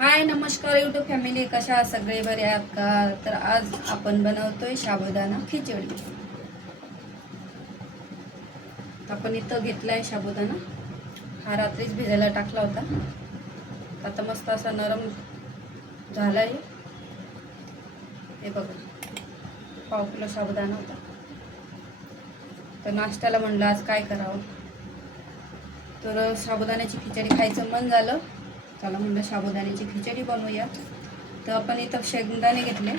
हाय नमस्कार YouTube family कशा सगळे बरे आहात का? तर आज आपण बनवतोय साबुदाणा खिचडी. आपण इथं घेतलाय साबुदाणा. हा रात्रीच भिजायला टाकला होता. आता मस्त असा नरम झालाय. हे बघा. पाव किलो साबुदाणा होता. तर नाश्त्याला म्हणलं आज काय करावं? तर साबुदाण्याची खिचडी खायचं मन झालं. त्याला म्हणलं साबुदाण्याची खिचडी बनवूया. तर आपण इथं शेंगदाणे घेतले.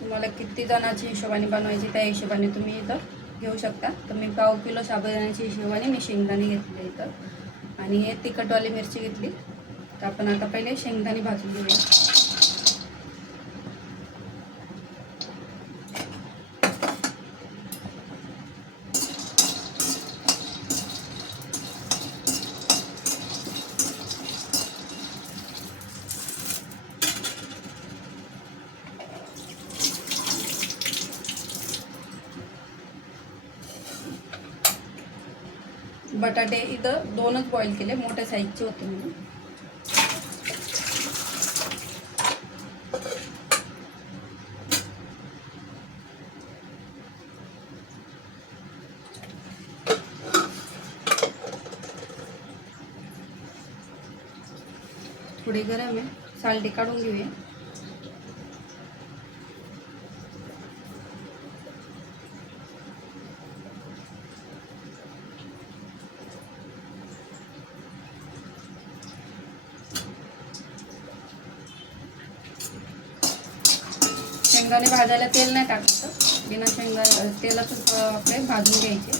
तुम्हाला किती जणांच्या हिशोबाने बनवायची त्या हिशोबाने तुम्ही इथं घेऊ शकता. तर मी पाव किलो साबुदाण्याच्या हिशोबाने मी शेंगदाणे घेतले इथं. आणि हे तिखटवाली मिरची घेतली. तर आपण आता पहिले शेंगदाणे भाजून घेऊया. बटाटे इथं दोनच बॉईल केले मोठ्या साईजचे होते म्हणून. थोडी गरम आहे सालटी काढून घेऊया. शेंगदाणे भाजायला तेल नाही टाकायचं. बिना शेंगा तेलातच आपले भाजून घ्यायचे.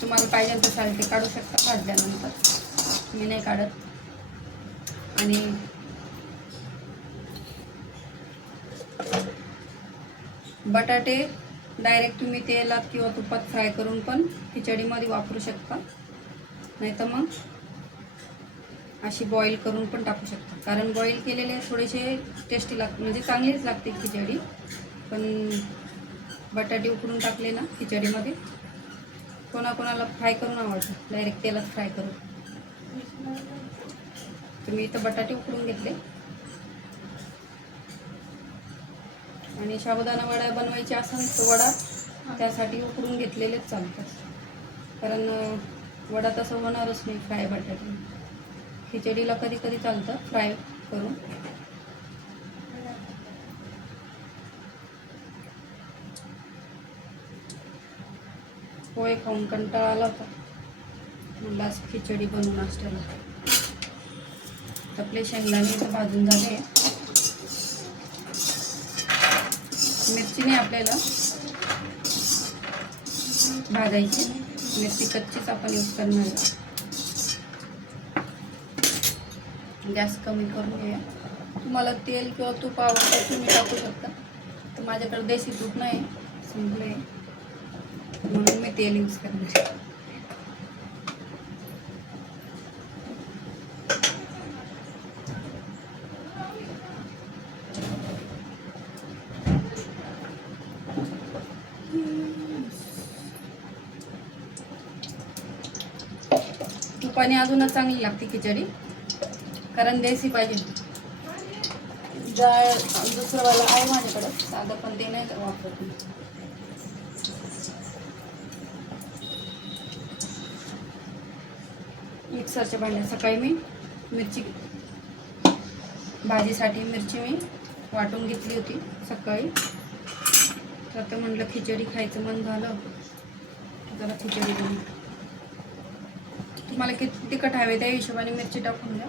तुम्हाला पाहिजे तर सालटे काढू शकता भाजल्यानंतर. मी नाही काढत. आणि बटाटे डायरेक्ट तुम्ही तेलात किंवा तुपात फ्राय करून पण खिचडीमध्ये वापरू शकता. नाही तर मग अशी बॉईल करून पण टाकू शकता. कारण बॉईल केलेले थोडेसे टेस्टी लाग म्हणजे चांगलीच लागते खिचडी. पण बटाटे उकडून टाकले ना खिचडीमध्ये कोणाकोणाला फ्राय करून आवडतं. डायरेक्ट तेलात फ्राय करून. तुम्ही इथं बटाटे उकडून घेतले. आणि साबुदाणा वडा बनवायचे असेल तर वडा त्यासाठी उकडून घेतलेलेच चालतात. कारण वडा तसं होणारच नाही फ्राय बटाटे. खिचडीला कधी कधी चालतं फ्राय करून. पोहे खाऊन कंटाळा आला होता. म्हणलं खिचडी बनवून नाश्त्याला आपले शेंगदाणे इथं भाजून झाले. मिरचीने आपल्याला भाजायची. मिरची कच्चीच आपण यूज करणार आहे. गॅस कमी करून घेऊया तुम्हाला तेल किंवा तूप आवडतं तुम्ही टाकू शकता. तर माझ्याकडे देशी तूप नाही सिंपल आहे. म्हणून मी तेल यूज करणार तुपाने अजूनच चांगली लागते खिचडी. कारण देसी पाहिजे. जाळ दुसरंवाला आहे माझ्याकडं. साधं पण ते नाही वापरत मी. मिक्सरच्या भांड्या सकाळी मी मिरची भाजीसाठी मिरची मी वाटून घेतली होती सकाळी. तर आता म्हटलं खिचडी खायचं मन झालं जरा खिचडी बनवू. तुम्हाला किती तिखट हवे त्या हिशोबाने मिरची टाकून द्या.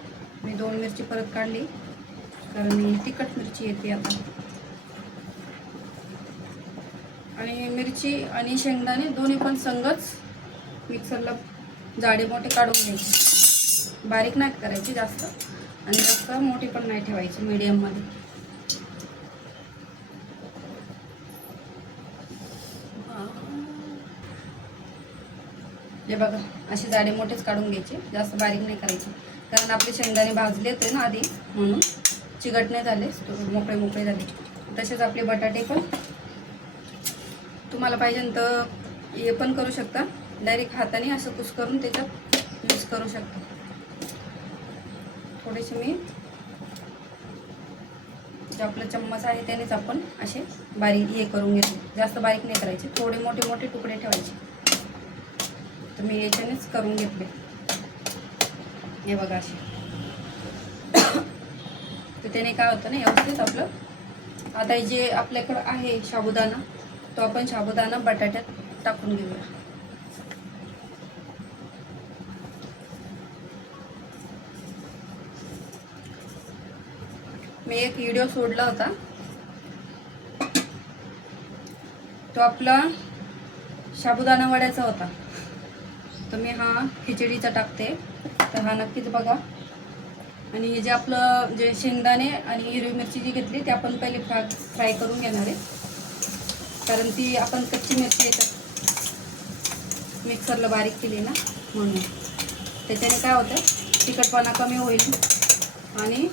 मी दोन मिरची परत काढली. कारण तिखट मिरची येते आता. आणि मिरची आणि शेंगदाणे दोन्ही पण संगच मिक्सरला जाडे मोठे काढून घ्यायचे. बारीक नाही करायची जास्त. आणि जास्त मोठी पण नाही ठेवायची मीडियममध्ये हे बघा असे जाडे मोठेच काढून घ्यायचे. जास्त बारीक नाही करायचे. कारण आपले शेंगदाणे भाजले होते ना आधी म्हणून चिकट नाही झाले मोकळे मोकळे झाले. तसेच आपले बटाटे पण. तुम्हाला पाहिजे तर हे पण करू शकता. डायरेक्ट हाताने असं कुस करून त्याच्यात मिक्स करू शकता. थोडेसे मी जे आपलं चम्मच आहे त्यानेच आपण असे बारीक हे करून घेतले. जास्त बारीक नाही करायचे. थोडे मोठे मोठे तुकडे ठेवायचे. तर मी याच्यानेच करून घेतले. हे बघा अशी. तर त्याने काय होतं ना व्यवस्थित आपलं आता जे आपल्याकडं आहे साबुदाणा तो आपण साबुदाणा बटाट्यात टाकून घेऊया. मी एक व्हिडिओ सोडला होता. तो आपला साबुदाणा वड्याचा होता. तर मी हा खिचडीचा टाकते. तर हा नक्कीच बघा. आणि हे जे आपलं जे शेंगदाणे आणि हिरवी मिरची जी घेतली ती आपण पहिले फ्राय फ्राय करून घेणार आहे. कारण ती आपण कच्ची मिरची तर मिक्सरला बारीक केली ना म्हणून. त्याच्याने काय होतं तिखटपणा कमी होईल आणि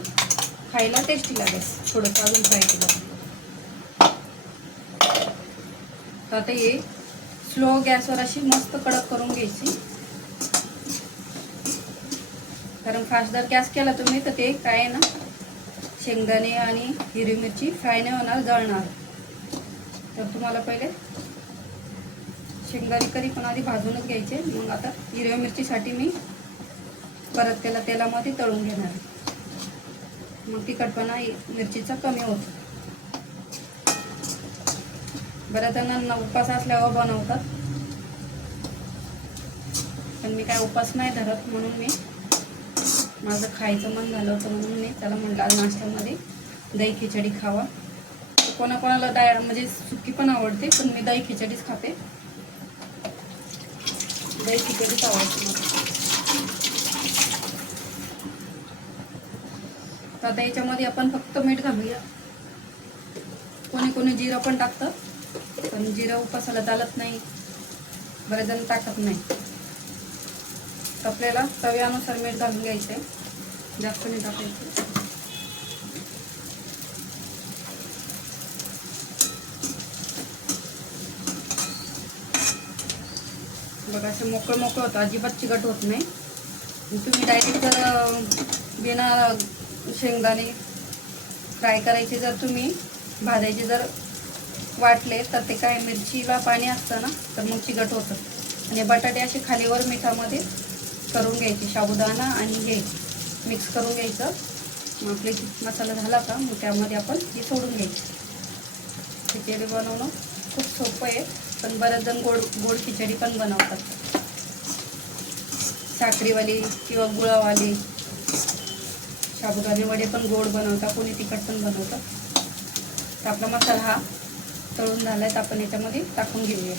खायला टेस्टी लागेल. थोडंसं अजून फ्राय केलं. तर आता हे स्लो गॅसवर अशी मस्त कडक करून घ्यायची. कारण फास्ट जर गॅस केला तुम्ही तर ते काय आहे ना शेंगदाणे आणि हिरवी मिरची फ्राय नाही होणार जळणार. तर तुम्हाला पहिले शेंगदाणे कधी पण आधी भाजूनच घ्यायचे. मग आता हिरव्या मिरचीसाठी मी परत त्याला तेलामध्ये तळून घेणार. मग तिखटपणा मिरचीचा कमी होतो. बऱ्याच जणांना उपास असल्यावर बनवतात. पण मी काय उपास नाही धरत म्हणून मी माझं खायचं मन झालं होतं म्हणून मी त्याला म्हटलं आज नाश्त्यामध्ये दही खिचडी खावा. कोणाकोणाला डाय म्हणजे सुकी पण आवडते पण मी दही खिचडीच खाते. दही खिचडीच आवडते मला. तर आता याच्यामध्ये आपण फक्त मीठ घालूया. कोणी कोणी जिरं पण टाकतं पण जिरं उपासाला चालत नाही. बरेच जण टाकत नाही. आपल्याला तव्यानुसार मीठ घालून घ्यायचं आहे जास्त मीठ टाकायचं बघा असं मोकळं मोकळं होतं. अजिबात चिकट होत नाही. तुम्ही डायरेक्ट जर बिना शेंगदाणे फ्राय करायचे जर तुम्ही भाजायचे जर वाटले तर ते काय मिरचीला पाणी असतं ना तर मग चिकट होतं. आणि बटाटे असे खालीवर मिठामध्ये करून घ्यायची साबुदाणा आणि हे मिक्स करून घ्यायचं. मग आपले मसाला झाला का मग त्यामध्ये आपण हे सोडून घ्यायची. खिचडी बनवणं खूप सोपं आहे पण बऱ्याच जण गोड गोड खिचडी पण बनवतात. साखरीवाली किंवा गुळावाली साबुदाणे वडे पण गोड बनवतात कोणी तिखट पण बनवतात. तर आपला मसाला हा तळून झाला आहे तर आपण याच्यामध्ये टाकून घेऊया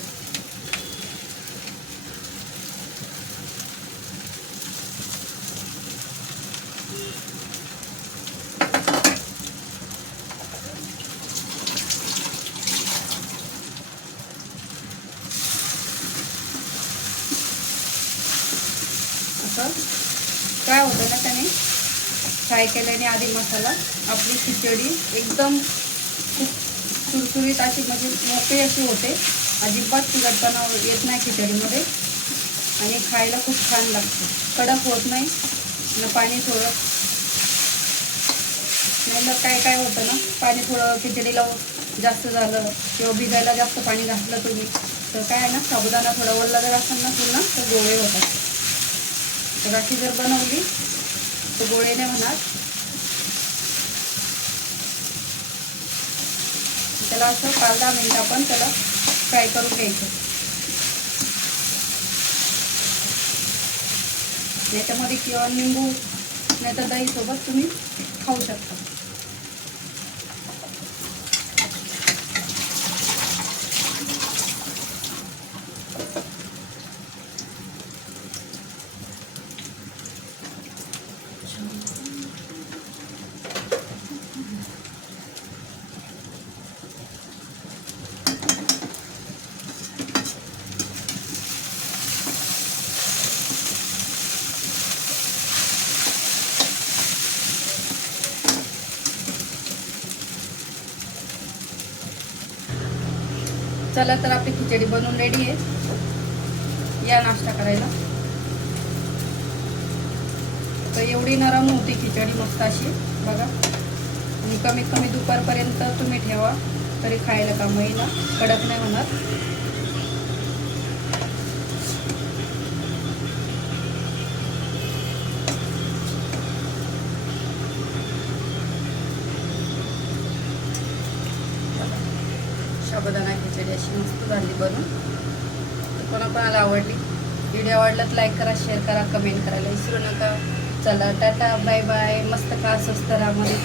असं काय होतं ना त्याने फ्राय केल्याने आधी मसाला आपली खिचडी एकदम खूप सुरसुरीत अशी म्हणजे मोकळी अशी होते. अजिबात तिखटपणा येत नाही खिचडीमध्ये. आणि खायला खूप छान लागते. कडक होत नाही. न पाणी थोडं. नाही मग काय काय होतं ना पाणी थोडं खिचडीला जास्त झालं किंवा भिजायला जास्त पाणी घातलं तुम्ही तर काय आहे ना साबुदाणा थोडा ओढला जर असेल ना पूर्ण तर गोळे होतात. तर जर बनवली तर गोळे नाही होणार. त्याला असं पाच दहा मिनिटं आपण त्याला फ्राय करून घ्यायचं. याच्यामध्ये किंवा लिंबू नाही तर दही सोबत तुम्ही खाऊ शकता चला तर आपली खिचडी बनवून रेडी आहे. या नाश्ता करायला. तर एवढी नरम होती खिचडी मस्त अशी बघा. आणि कमीत कमी दुपारपर्यंत तुम्ही ठेवा तरी खायला काम महिना कडक नाही होणार. साबुदाणा खिचडी अशी मस्त झाली बनून कोणाकोणाला आवडली व्हिडिओ आवडला तर लाईक करा शेअर करा कमेंट करायला विसरू नका. चला टाटा बाय बाय मस्त का स्वस्त राहा मध्ये.